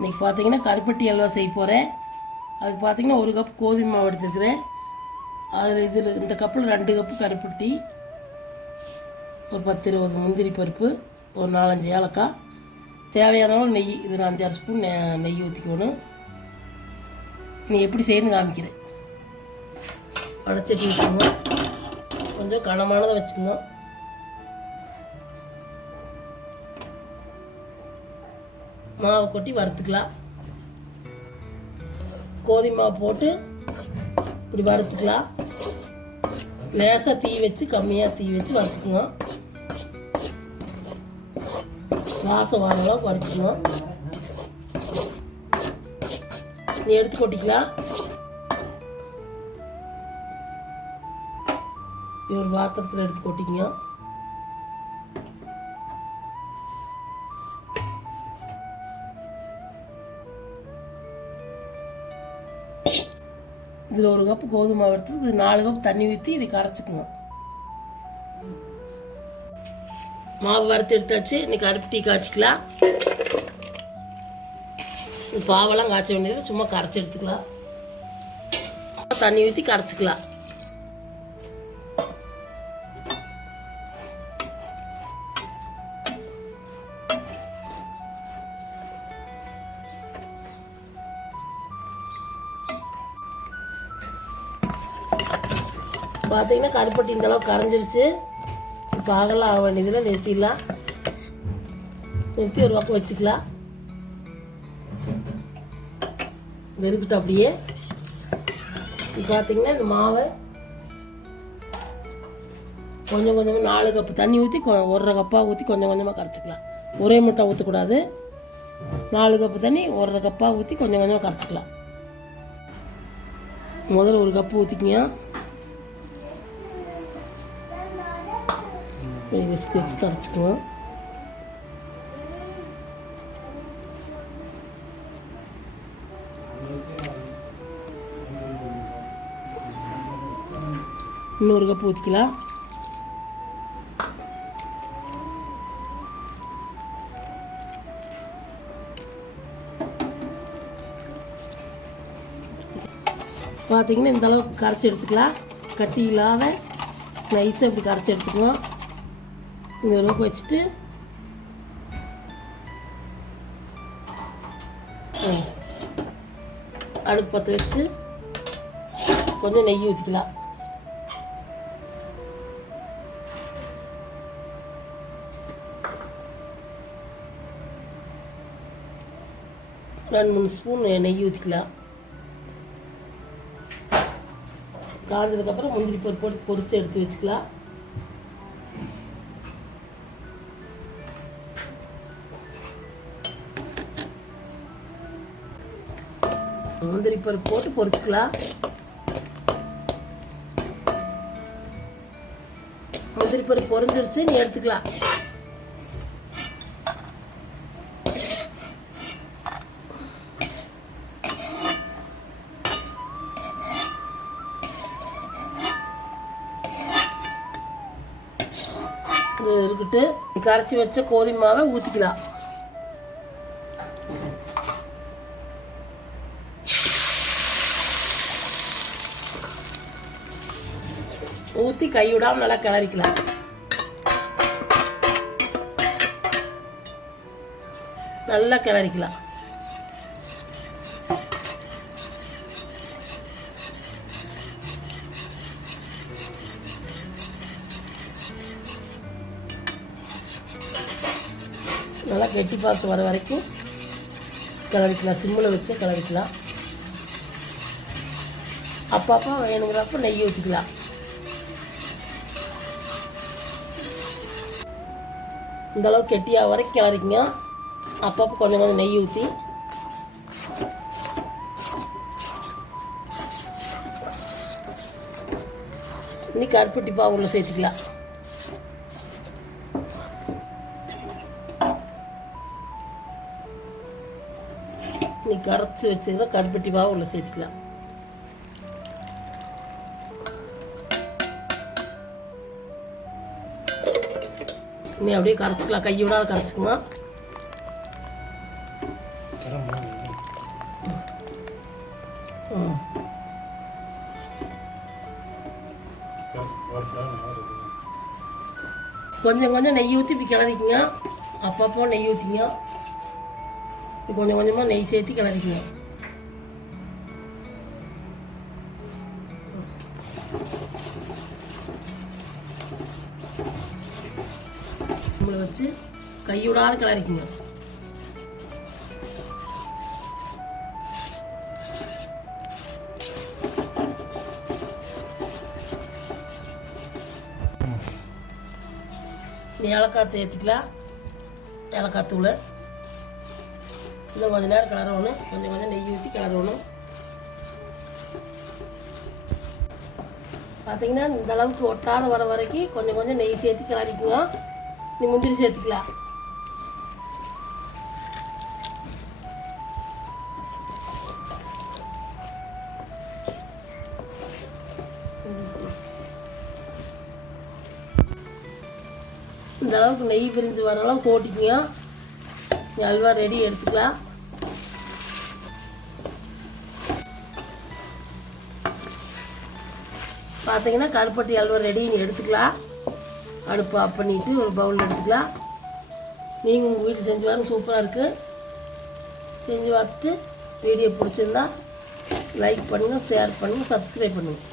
இன்றைக்கி பார்த்தீங்கன்னா கருப்பட்டி அல்வா செய்ய போகிறேன் அதுக்கு பார்த்தீங்கன்னா ஒரு கப் கோதுமை மாவு எடுத்துருக்குறேன். அதில் இதில் இந்த கப்பில் ரெண்டு கப்பு கருப்பட்டி ஒரு பத்து இருபது முந்திரி பருப்பு ஒரு நாலஞ்சு ஏலக்காய். தேவையான அளவு நெய் இதில் அஞ்சாறு ஸ்பூன் நெ- நெய் ஊற்றிக்கணும் நீ எப்படி செய்யணும்னு காமிக்கிறேன். வடச்சட்டி வச்சுக்கணும். கொஞ்சம் கனமானதை வச்சுக்கணும். மாவை கொட்டி வறுத்துக்கலாம். கோதுமை மாவு போட்டு இப்படி வறுத்துக்கலாம். லேசாக தீ வச்சு கம்மியாக தீ வச்சு வறுத்துக்குவோம் வாசம் வாங்கலாம் வறுத்துக்குவோம் நீ எடுத்து கொட்டிக்கலாம். ஒரு பாத்திரத்தில் எடுத்து கொட்டிக்கங்க. இதில் ஒரு கப்பு கோதுமை மாவு எடுத்து இது நாலு கப் தண்ணி ஊற்றி இதை கரைச்சிக்குங்க மாவு வறுத்து எடுத்தாச்சு. இன்னைக்கு அரிப்பு டீ காய்ச்சிக்கலாம். இது பாவெல்லாம் காய்ச்ச வேண்டியது சும்மா கரைச்சி எடுத்துக்கலாம். தண்ணி ஊற்றி கரைச்சிக்கலாம். பார்த்தீங்கன்னா கருப்பட்டி இந்தளவுக்கு கரைஞ்சிருச்சு. இப்போ அகலாம் ஆக வேண்டியதில் நிறுத்திடலாம். நிறுத்தி ஒரு பக்கம் வச்சுக்கலாம். இது அப்படியே. இப்போ பார்த்தீங்கன்னா இந்த மாவை கொஞ்சம் கொஞ்சமாக நாலு கப்பு தண்ணி ஊற்றி ஒரு கப்பாக ஊற்றி கொஞ்சம் கொஞ்சமாக கரைச்சிக்கலாம். ஒரே முட்டை ஊற்றக்கூடாது நாலு கப்பு தண்ணி ஒரு கப்பாக ஊற்றி கொஞ்சம் கொஞ்சமாக கரைச்சிக்கலாம். முதல்ல ஒரு கப்பு ஊற்றிக்கிங்க போய் விஸ்க் வச்சு கரைச்சிக்குவோம் இன்னொரு கப் ஊற்றிக்கலாம் பார்த்தீங்கன்னா இந்த அளவுக்கு கரைச்சி எடுத்துக்கலாம். கட்டி இல்லாத நைஸாக இப்படி கரைச்சி எடுத்துக்குவோம் இந்த அளவுக்கு வச்சுட்டு அடுப்பு பற்ற வச்சு கொஞ்சம் நெய் ஊற்றிக்கலாம் ரெண்டு மூணு ஸ்பூன் நெய் ஊற்றிக்கலாம் காஞ்சதுக்கப்புறம் முந்திரி பருப்பு போட்டு பொரித்து எடுத்து வச்சுக்கலாம். முந்திரி பருப்பு போட்டு பொரிச்சுக்கலாம். முந்திரி பருப்பு பொரிஞ்சிருச்சு நீ எடுத்துக்கலாம். இது இருக்கட்டு கரைச்சி வச்ச கோதுமை மாவை ஊற்றிக்கலாம் ஊற்றி கைவிடாம நல்லா கிளறிக்கலாம். நல்லா கிளறிக்கலாம். நல்லா கெட்டி பார்த்து வர வரைக்கும் கிளறிக்கலாம். சிம்மில் வச்சு கிளறிக்கலாம். அப்பப்போ வேணுங்கிறப்ப நெய் ஊற்றிக்கலாம் இந்தளவு கெட்டியாக வரைக்கும் கிளறிக்குங்க. அப்பப்போ கொஞ்சம் கொஞ்சம் நெய் ஊற்றி இன்னி கருப்பட்டி பாவு உள்ள சேர்த்துக்கலாம். நீ கரைச்சி வச்சுக்கிற கருப்பட்டி பாவு உள்ள சேர்த்துக்கலாம். நீ அப்படியே கரைச்சிக்கலாம். கையோட கரைச்சிக்கலாம் கொஞ்சம் கொஞ்சம் நெய் ஊற்றி இப்போ கிளறிக்குங்க. அப்பப்போ நெய் ஊற்றிங்க கொஞ்சம் கொஞ்சமாக நெய் சேர்த்து கிளறிக்குங்க. வச்சு கைவிடாத கிளறிக்குங்க. நீ ஏலக்காய் தேர்த்திக்கலாம் ஏலக்காய் தூள். இன்னும் கொஞ்சம் நேரம் கிளறணும். கொஞ்சம் கொஞ்சம் நெய் ஊற்றி கிளறணும். பார்த்தீங்கன்னா இந்த அளவுக்கு ஒட்டாத வர வரைக்கும் கொஞ்சம் கொஞ்சம் நெய் சேர்த்து கிளறிக்குங்க. நீ முந்திரி சேர்த்துக்கலாம். இந்த அளவுக்கு நெய் பிரிஞ்சு வர அளவுக்கு நீ அல்வா ரெடி எடுத்துக்கலாம். பார்த்தீங்கன்னா கருப்பட்டி அல்வா ரெடின்னு எடுத்துக்கலாம். அடுப்பு ஆஃப் பண்ணிவிட்டு ஒரு பவுலில் எடுத்துக்கலாம். நீங்கள் உங்கள் வீட்டில் செஞ்சு பாருங்க சூப்பராக இருக்குது செஞ்சு பார்த்துட்டு வீடியோ பிடிச்சிருந்தா லைக் பண்ணுங்கள் ஷேர் பண்ணுங்கள் சப்ஸ்கிரைப் பண்ணுங்கள்